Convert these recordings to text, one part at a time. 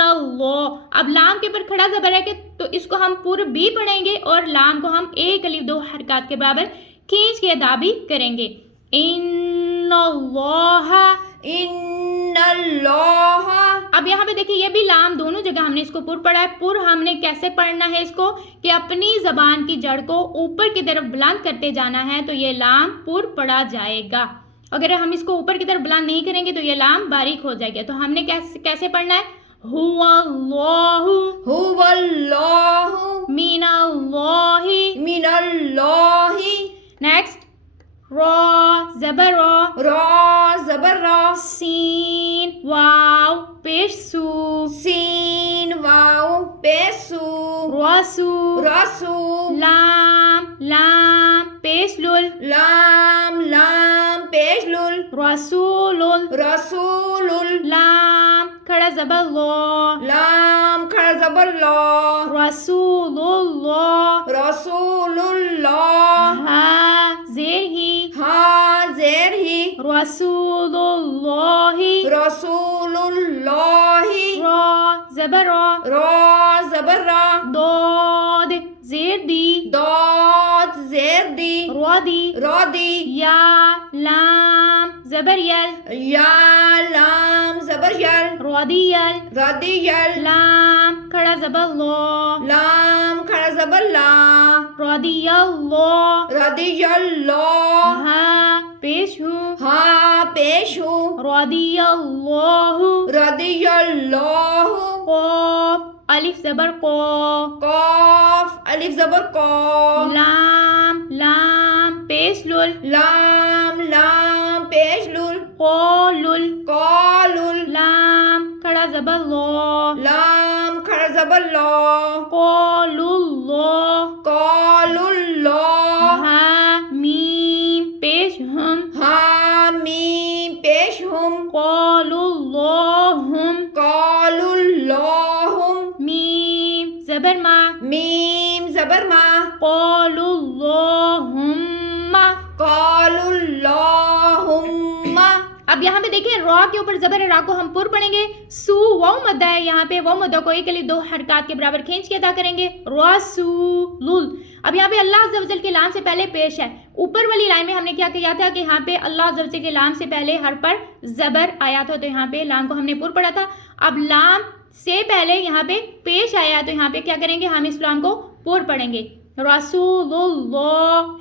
اللہ. اب لام کے اوپر کھڑا زبر ہے کہ تو اس کو ہم پر بھی پڑھیں گے اور لام کو ہم ایک الف دو حرکات کے برابر کھینچ کے ادا بھی کریں گے. ان اللہ. ان اللہ. اب یہاں پہ دیکھیں یہ بھی لام دونوں جگہ ہم نے اس کو پر پڑھا ہے. پر ہم نے کیسے پڑھنا ہے اس کو کہ اپنی زبان کی جڑ کو اوپر کی طرف بلند کرتے جانا ہے تو یہ لام پر پڑھا جائے گا. اگر ہم اس کو اوپر کی طرف بلند نہیں کریں گے تو یہ لام باریک ہو جائے گا. تو ہم نے کیسے پڑھنا ہے؟ هو اللہ. هو اللہ. من اللہ. من اللہ. نیکسٹ را زبر را. را زبر را. سین واو پیش سو. سین واو پیش سو. رسو. رسو. لام لام پیش لل. لام لام پیش لل. رسول. رسول. لام کھڑا زبر لا. لام کھڑا زبر لا. رسول اللہ. رسول اللہ. ہا زیر ہی. ہا زیر ہی. رسول اللہ. رسول اللہ. را زبر را. را زبر را. داد زیر دی. داد زیر دی. را دی. را دی. یا لام زبر یل. یا لام زبر یل. رادی یل. ردی یل. لام کھڑا زبر لا. لام کھڑا زبر لا. رادی اللہ. ردی اللہ. ہا پیش ہوں. ہا پیش ہوں. رادی اللہ. ردی اللہ. قاف الف زبر قا. قاف الف زبر قا. لام لام پیش لل. لام لام پیش لل. قالل. قالل. لام کھڑا زبر لا. لام کھڑا زبر لا. قال اللہ. قال اللہ. ہا میم پیش ہم. ہا میم پیش ہم. قال اللہم. قال اللہم. میم زبر ما. میم زبر ما. قال اللہم. قال اللہم. اب یہاں پہ دیکھیں را کے اوپر زبر را کو ہم پر پڑھیں گے. سو واو مدہ ہے یہاں پہ. واو مدہ کو ایک الف دو حرکات کے برابر کھینچ کے ادا کریں گے. رسول. اب یہاں پہ اللہ عز و جل کے لام سے پہلے پیش ہے. اوپر والی لائن میں ہم نے کیا کیا تھا کہ یہاں پہ اللہ عز و جل کے لام سے پہلے حرف پر زبر آیا تھا تو یہاں پہ لام کو ہم نے پر پڑھا تھا. اب لام سے پہلے یہاں پہ پیش آیا تو یہاں پہ کیا کریں گے؟ ہم اس لام کو پر پڑھیں گے. رسول اللہ.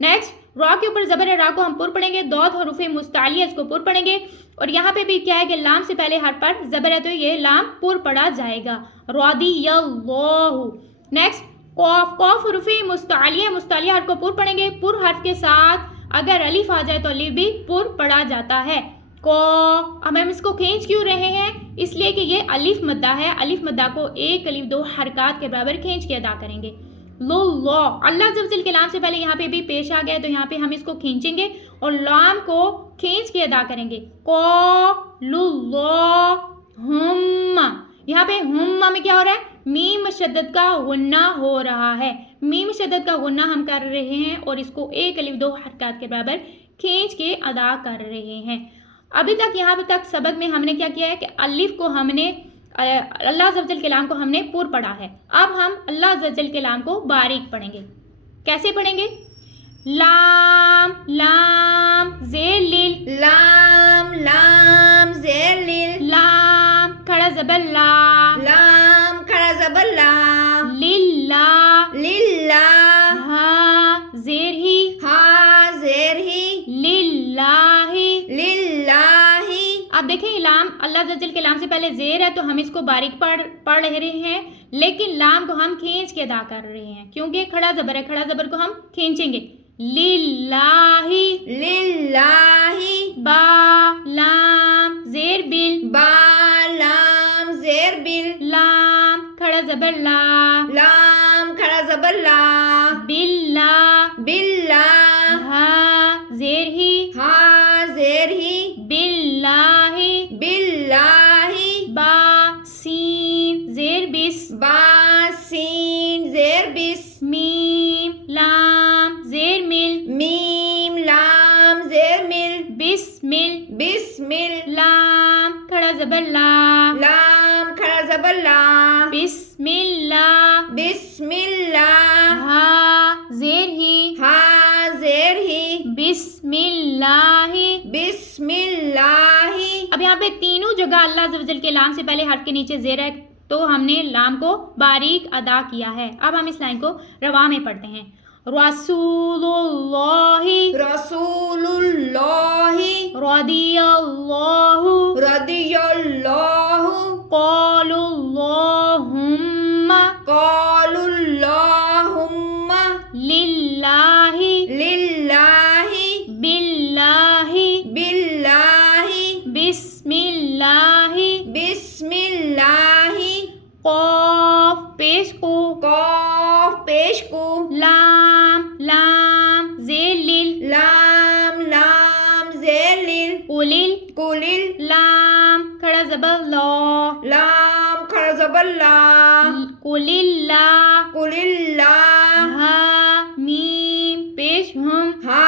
نیکسٹ را کے اوپر زبر را کو ہم پر پڑھیں گے. دو حروف مستعلیہ اس کو پر پڑھیں گے. اور یہاں پہ بھی کیا ہے کہ لام سے پہلے حرف پر زبر ہے تو یہ لام پر پڑھا جائے گا. رضی اللہ. نیکسٹ قاف. قاف حروف مستعلیہ حرف کو پر پڑھیں گے. پر حرف کے ساتھ اگر الف آ جائے تو الف بھی پر پڑھا جاتا ہے. اب ہم اس کو کھینچ کیوں رہے ہیں؟ اس لیے کہ یہ الف مدہ ہے. الف مدہ کو ایک الف دو حرکات کے برابر کھینچ کے ادا کریں گے. اللہ عز و جل کے لام سے پہلے یہاں پہ بھی پیش آ گیا تو یہاں پہ ہم اس کو کھینچیں گے اور لام کو کھینچ کے ادا کریں گے. قال اللہم. یہاں پہ ہم میں کیا ہو رہا ہے؟ میم شدت کا غنہ ہو رہا ہے. میم شدت کا غنہ ہم کر رہے ہیں اور اس کو ایک الف دو حرکات کے برابر کھینچ کے ادا کر رہے ہیں. ابھی تک یہاں پہ تک سبق میں ہم نے کیا کیا ہے کہ الف کو ہم نے اللہ عز و جل کے لام کو ہم نے پر پڑھا ہے. اب ہم اللہ عز و جل کے لام کو باریک پڑھیں گے. کیسے پڑھیں گے؟ لام لام زیر لیل. لام لام زیر لیل. لام کھڑا زبر لا. لام کھڑا زبر لا. للہ. للہ. ہا زیر ہی. ہا زیر ہی. للہ. للہ. اب دیکھیں لام اللہ عز و جل کے لام سے پہلے زیر ہے تو ہم اس کو باریک پڑھ رہے ہیں لیکن لام کو ہم کھینچ کے ادا کر رہے ہیں کیونکہ کھڑا زبر ہے. کھڑا زبر کو ہم کھینچیں گے. للہ. للہ. با لام زیر بل. با لام زیر بل. لام کھڑا زبر لا. لام کھڑا زبر لا. باللہ. باللہ. ہا زیر ہی. ہا زیر ہی. باللہ. باللہ. با سین زیر بس. با سین زیر بس. میم لام زیر مل. میم لام زیر مل. بسمل. بسمل. لام کھڑا زبر لا. لام کھڑا زبر لا بسم اللہ بسم اللہ ہا زیر ہی ہا زیر ہی بسم اللہ بسم اللہ اب یہاں پہ تینوں جگہ اللہ عز و جل کے لام سے پہلے حرف کے نیچے زیر ہے تو ہم نے لام کو باریک ادا کیا ہے. اب ہم اس لائن کو روا میں پڑھتے ہیں. رسول اللہ رسول اللہ رضی اللہ رضی اللہ قال اللہم قال اللہم للہ للہ باللہ باللہ بسم اللہ بسم اللہ قاف پیش کو قاف پیش کو لام لام زیر لیل لام لام زیر لیل قلل قلل لام کھڑا زبر لا لام کھڑا زبر لا قللہ قللہ ہا میم پیش ہم ہا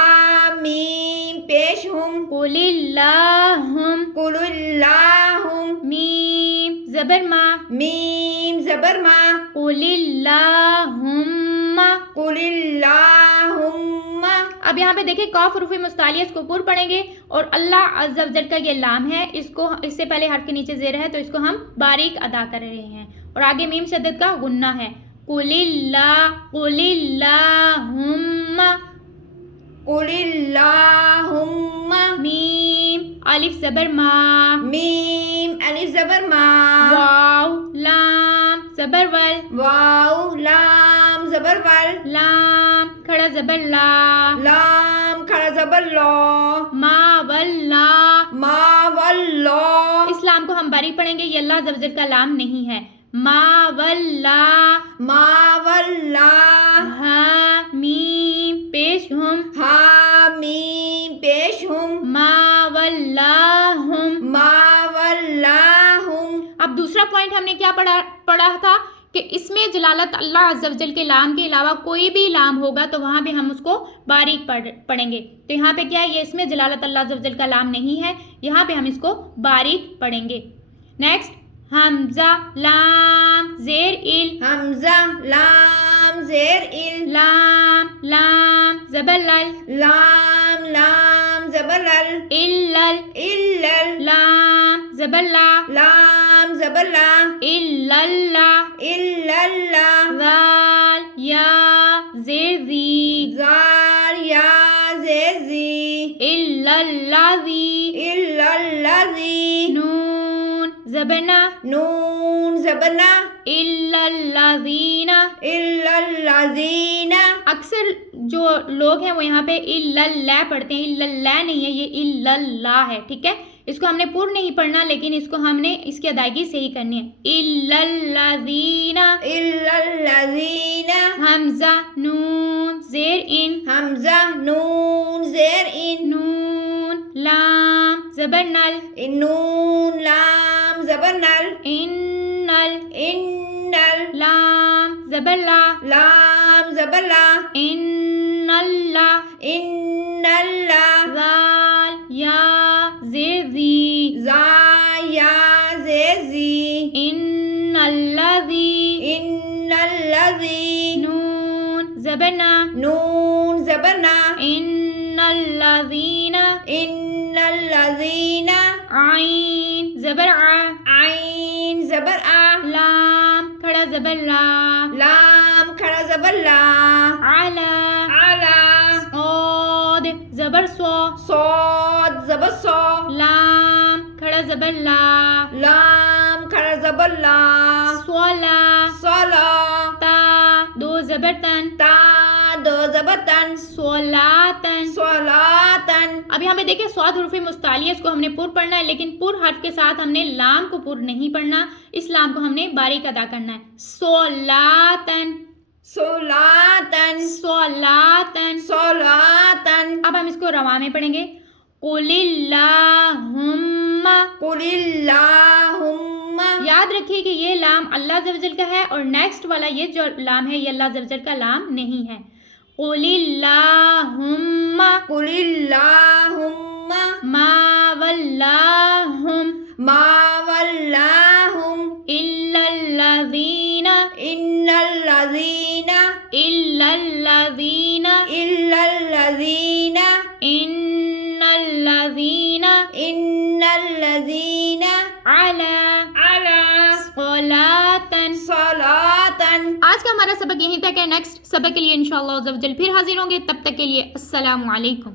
میم پیش ہم قللہم قل اللہم میم زبر ما میم زبر ما قللہم. قل اللہم. اب یہاں پہ دیکھیں قاف حروف مستعلیہ اس کو پر پڑھیں گے اور اللہ عز و جل کا یہ لام ہے اس سے پہلے حرف کے نیچے زیر ہے تو اس کو ہم باریک ادا کر رہے ہیں اور آگے میم شدت کا غنہ ہے. قل اللہم قل اللہم. میم الف زبر ما میم الف زبر ما واو لام زبر ول واو لام زبر ول لام کھڑا زبر لا لام کھڑا زبر لا ما واللہ. ما واللہ. اس لام کو ہم باریک پڑھیں گے یہ اللہ عز و جل کا لام نہیں ہے. ما واللہ ما واللہ. ہا میم پیش ہم ہا میم پیش ہم ما واللہم. ما واللہم. اب دوسرا پوائنٹ ہم نے کیا پڑھا تھا کہ اس میں جلالت اللہ عز و جل کے لام کے علاوہ کوئی بھی لام ہوگا تو وہاں پہ ہم اس کو باریک پڑھیں گے. تو یہاں پہ کیا ہے یہ اس میں جلالت اللہ عز و جل کا لام نہیں ہے یہاں پہ ہم اس کو باریک پڑھیں گے. نیکسٹ حمزہ لام زیر ال حمزہ لام زیر ال لام لام زبر لل لام لام زبر ال الل الل لام زبر لا لام زبر لا الل الل ذال یا زیر ذی زار یا زیر زی الذی الذی نون زبرنا نون زبرنا الذین. الذین. اکثر جو لوگ ہیں وہ یہاں پہ اللہ پڑھتے ہیں. اللہ نہیں ہے یہ اللہ ہے. ٹھیک ہے اس کو ہم نے پور نہیں پڑھنا لیکن اس کو ہم نے اس کی ادائیگی صحیح کرنی ہے. الذین الذین. حمزہ نون زیر ان حمزہ نون زیر ان نون لام زبر نل نون لام زبر نل انل انل لام زبر لا لام زبر لا انل انل ذال یا زیر ذی زا یا زیر زی الذی الذی. نون زبرنا نون زبرنا الذین الذین. عین زبر ع عین زبر آ لام کھڑا زبر لا لام کھڑا زبر لا علا علا صاد زبر سو صاد زبر صو لام کھڑا زبر لا لام کھڑا زبر لا صلا صلا تا دو زبر تن تا دو زبر تن صلاتن. صلاتن. اب یہاں پہ دیکھیں صاد حروف مستعلیہ اس کو ہم نے پر پڑھنا ہے لیکن پر حرف کے ساتھ ہم نے لام کو پر نہیں پڑھنا. اس لام کو ہم نے باریک ادا کرنا ہے. صلاتن صلاتن. صلاتن. صلاتن. اب ہم اس کو روا میں پڑھیں گے. قل اللہم. قل اللہم. یاد رکھیے کہ یہ لام اللہ عز و جل کا ہے اور نیکسٹ والا یہ جو لام ہے یہ اللہ عز و جل کا لام نہیں ہے. قل اللہم قل اللہم ما ولاہم ما ولاہم إلا الذين إن الذين إلا الذين إلا الذين إن الذين إن الذين على صلاة. صلاة. آج کا ہمارا سبق یہیں تک ہے. نیکسٹ سبق کے لیے انشاءاللہ عز و جل پھر حاضر ہوں گے. تب تک کے لیے السلام علیکم.